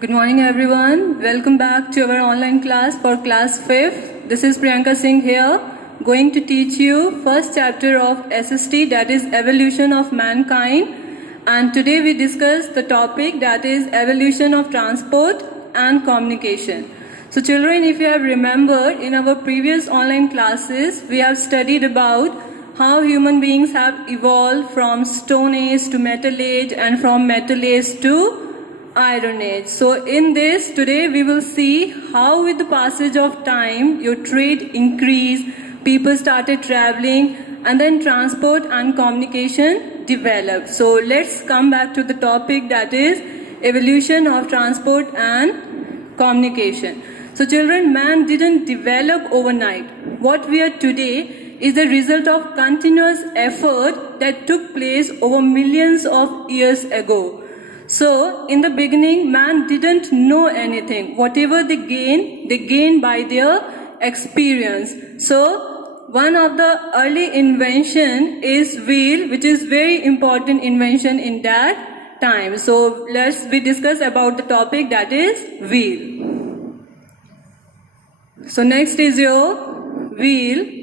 Good morning everyone. Welcome back to our online class for class 5th. This is Priyanka Singh here, going to teach you first chapter of SST, that is Evolution of Mankind. And today we discuss the topic that is Evolution of Transport and Communication. So children, if you have remembered, in our previous online classes, we have studied about how human beings have evolved from Stone Age to Metal Age and from Metal Age to Iron Age. So in this, today we will see how with the passage of time, your trade increased, people started traveling, and then transport and communication developed. So let's come back to the topic, that is evolution of transport and communication. So children, man didn't develop overnight. What we are today is the result of continuous effort that took place over millions of years ago. So, in the beginning, man didn't know anything. Whatever they gain by their experience. So, one of the early invention is wheel, which is very important invention in that time. So, we discuss about the topic, that is wheel. So, next is your wheel.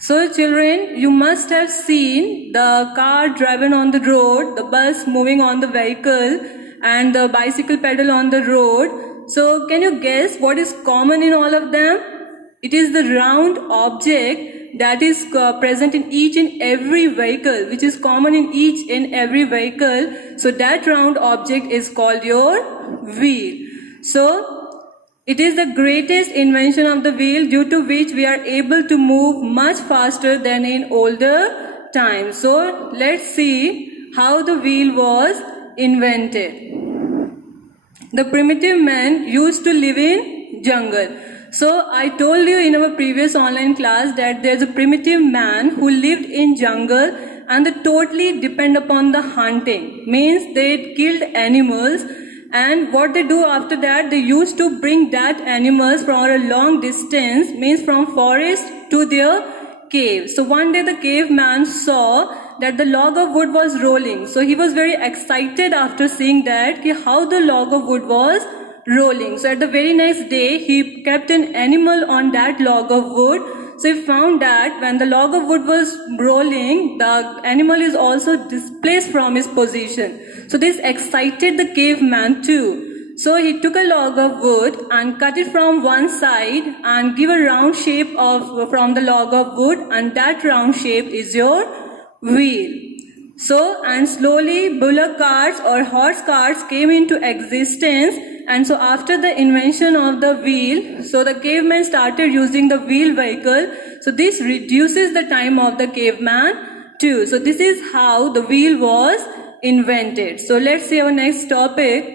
So children, you must have seen the car driven on the road, the bus moving on the vehicle, and the bicycle pedal on the road. So can you guess what is common in all of them? It is the round object that is present in each and every vehicle, which is common in each and every vehicle. So that round object is called your wheel. So it is the greatest invention of the wheel, due to which we are able to move much faster than in older times. So let's see how the wheel was invented. The primitive man used to live in jungle. So I told you in our previous online class that there's a primitive man who lived in jungle and they totally depend upon the hunting. Means they killed animals. And what they do after that, they used to bring that animals from a long distance, means from forest to their cave. So one day the caveman saw that the log of wood was rolling. So he was very excited after seeing that, how the log of wood was rolling. So at the very next day, he kept an animal on that log of wood. So he found that when the log of wood was rolling, the animal is also displaced from his position. So this excited the caveman too. So he took a log of wood and cut it from one side and give a round shape from the log of wood, and that round shape is your wheel. So, and slowly bullock carts or horse carts came into existence. And so after the invention of the wheel, so the caveman started using the wheel vehicle. So this reduces the time of the caveman too. So this is how the wheel was invented. So let's see our next topic,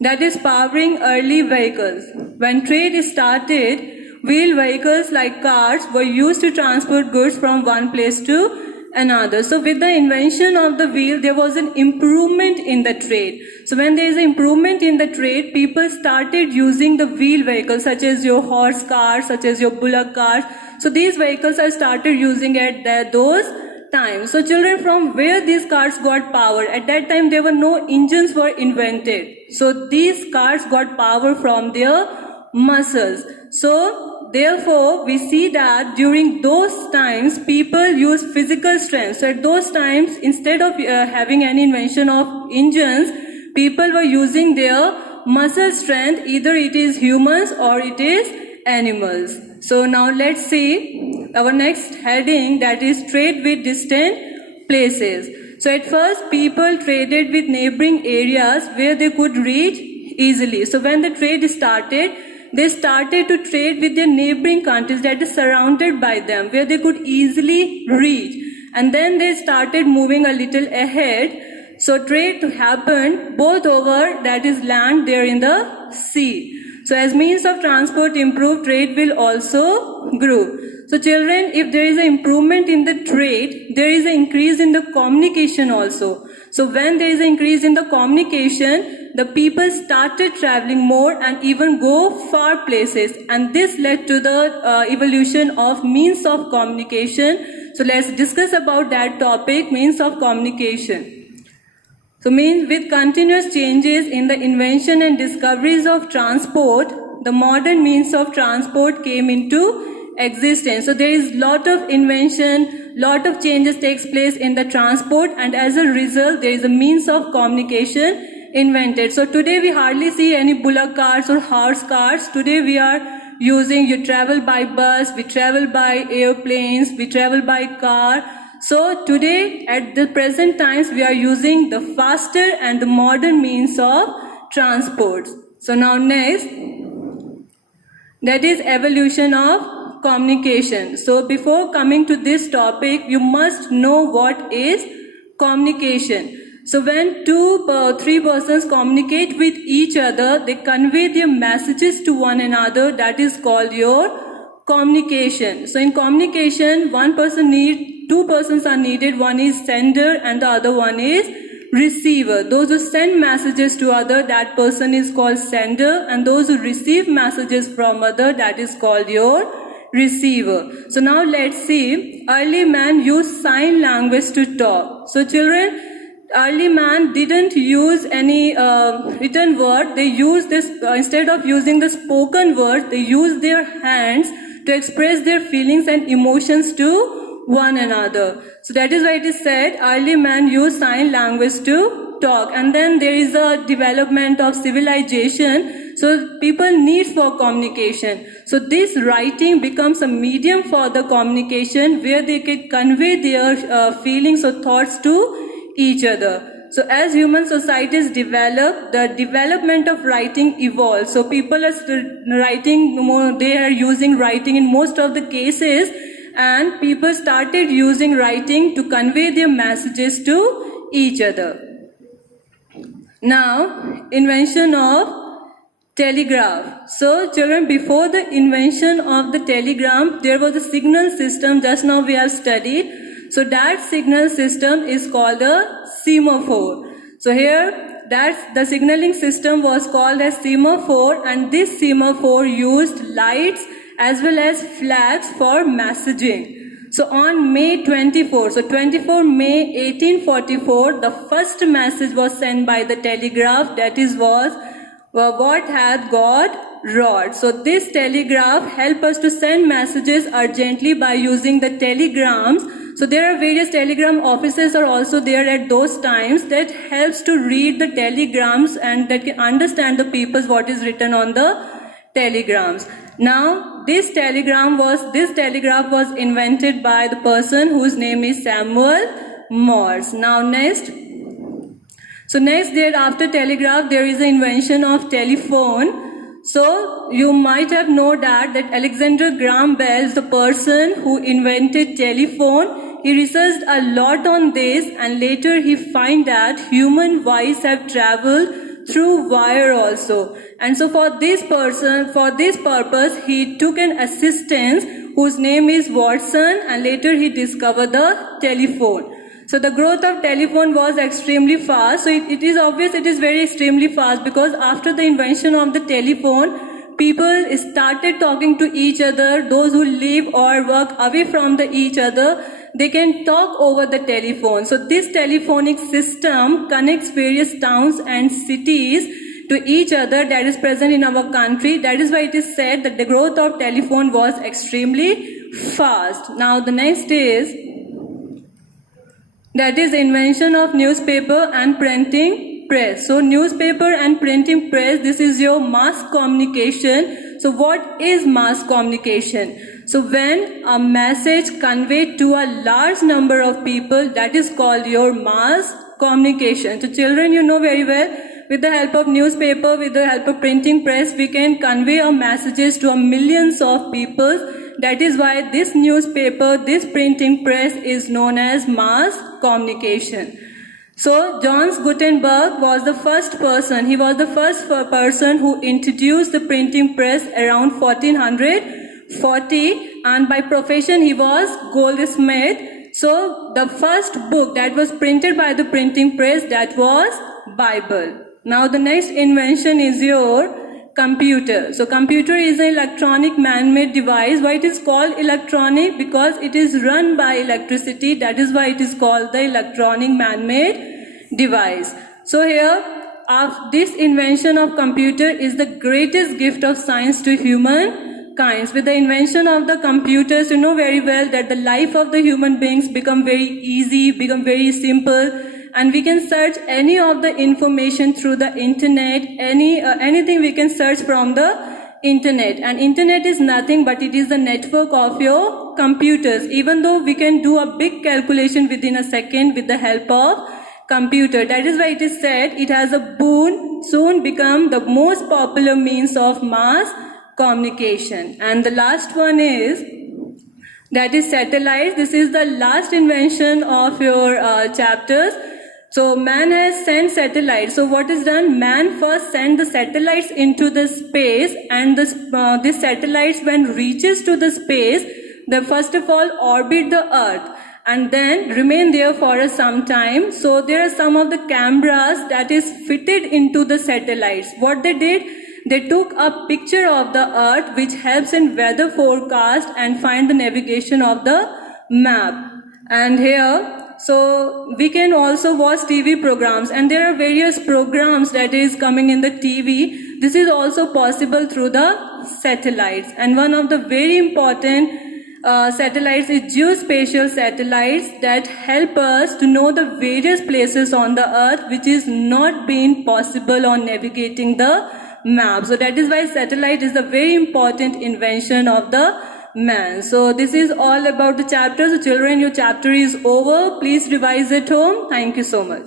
that is powering early vehicles. When trade started, wheel vehicles like carts were used to transport goods from one place to another. So with the invention of the wheel, there was an improvement in the trade. So when there is an improvement in the trade, people started using the wheel vehicles, such as your horse cars, such as your bullock cars. So these vehicles are started using at those times. So children, from where these cars got power? At that time, there were no engines were invented. So these cars got power from their muscles. So therefore, we see that during those times, people used physical strength. So at those times, instead of having any invention of engines, people were using their muscle strength. Either it is humans or it is animals. So now let's see our next heading, that is trade with distant places. So at first, people traded with neighboring areas where they could reach easily. So when the trade started, they started to trade with their neighboring countries that is surrounded by them, where they could easily reach. And then they started moving a little ahead. So trade happened both over, that is land, there in the sea. So as means of transport improved, trade will also grow. So children, if there is an improvement in the trade, there is an increase in the communication also. So when there is an increase in the communication, the people started traveling more and even go far places. And this led to the evolution of means of communication. So let's discuss about that topic, means of communication. So means with continuous changes in the invention and discoveries of transport, the modern means of transport came into existence. So there is lot of invention, lot of changes takes place in the transport, and as a result there is a means of communication invented. So today we hardly see any bullock carts or horse carts. Today we are using, you travel by bus, we travel by airplanes, we travel by car. So today at the present times we are using the faster and the modern means of transport. So now next, that is evolution of communication. So before coming to this topic, you must know what is communication. So when three persons communicate with each other, they convey their messages to one another. That is called your communication. So in communication, two persons are needed. One is sender and the other one is receiver. Those who send messages to other, that person is called sender, and those who receive messages from other, that is called your receiver. So now let's see, early man used sign language to talk. So children, early man didn't use any written word. They used this, instead of using the spoken word, they used their hands to express their feelings and emotions to one another. So that is why it is said early man used sign language to talk. And then there is a development of civilization. So people need for communication. So this writing becomes a medium for the communication where they can convey their feelings or thoughts to each other. So as human societies develop, the development of writing evolves. So people are writing more, they are using writing in most of the cases, and people started using writing to convey their messages to each other. Now, invention of telegraph. So children, before the invention of the telegram, there was a signal system, just now we have studied. So that signal system is called a semaphore. So here, the signaling system was called as semaphore, and this semaphore used lights as well as flags for messaging. So on May 24, so 24 May 1844, the first message was sent by the telegraph, that was what hath God wrought. So this telegraph helped us to send messages urgently by using the telegrams. So there are various telegram offices are also there at those times that helps to read the telegrams and that can understand the people's what is written on the telegrams. Now this telegraph was invented by the person whose name is Samuel Morse. Now next. So next there after telegraph there is the invention of telephone. So you might have known that Alexander Graham Bell is the person who invented telephone. He researched a lot on this, and later he find that human voice have traveled through wire also. And so for this purpose, he took an assistant whose name is Watson, and later he discovered the telephone. So the growth of telephone was extremely fast. So it is obvious it is very extremely fast, because after the invention of the telephone, people started talking to each other. Those who live or work away from each other, they can talk over the telephone. So this telephonic system connects various towns and cities to each other that is present in our country. That is why it is said that the growth of telephone was extremely fast. Now the next is, that is invention of newspaper and printing press. So newspaper and printing press, this is your mass communication. So what is mass communication? So when a message conveyed to a large number of people, that is called your mass communication. So children, you know very well, with the help of newspaper, with the help of printing press, we can convey our messages to millions of people. That is why this newspaper, this printing press is known as mass communication. So Johannes Gutenberg was the first person. He was the first person who introduced the printing press around 1440, and by profession he was goldsmith. So the first book that was printed by the printing press, that was Bible. Now the next invention is your computer. So computer is an electronic man-made device. Why it is called electronic? Because it is run by electricity. That is why it is called the electronic man-made device. So here, this invention of computer is the greatest gift of science to humankind. With the invention of the computers, you know very well that the life of the human beings become very easy, become very simple, and we can search any of the information through the internet, anything we can search from the internet. And internet is nothing but it is the network of your computers. Even though we can do a big calculation within a second with the help of computer. That is why it is said it has a boon soon become the most popular means of mass communication. And the last one is that is satellites. This is the last invention of your chapters. So man has sent satellites. So what is done? Man first sent the satellites into the space, and these satellites, when reaches to the space, they first of all orbit the earth and then remain there for some time. So there are some of the cameras that is fitted into the satellites. What they did? They took a picture of the earth which helps in weather forecast and find the navigation of the map. And here, so we can also watch TV programs, and there are various programs that is coming in the TV. This is also possible through the satellites. And one of the very important satellites is geospatial satellites that help us to know the various places on the earth which is not being possible on navigating the map. So that is why satellite is a very important invention of the man. So this is all about the chapter. So children, your chapter is over. Please revise at home. Thank you so much.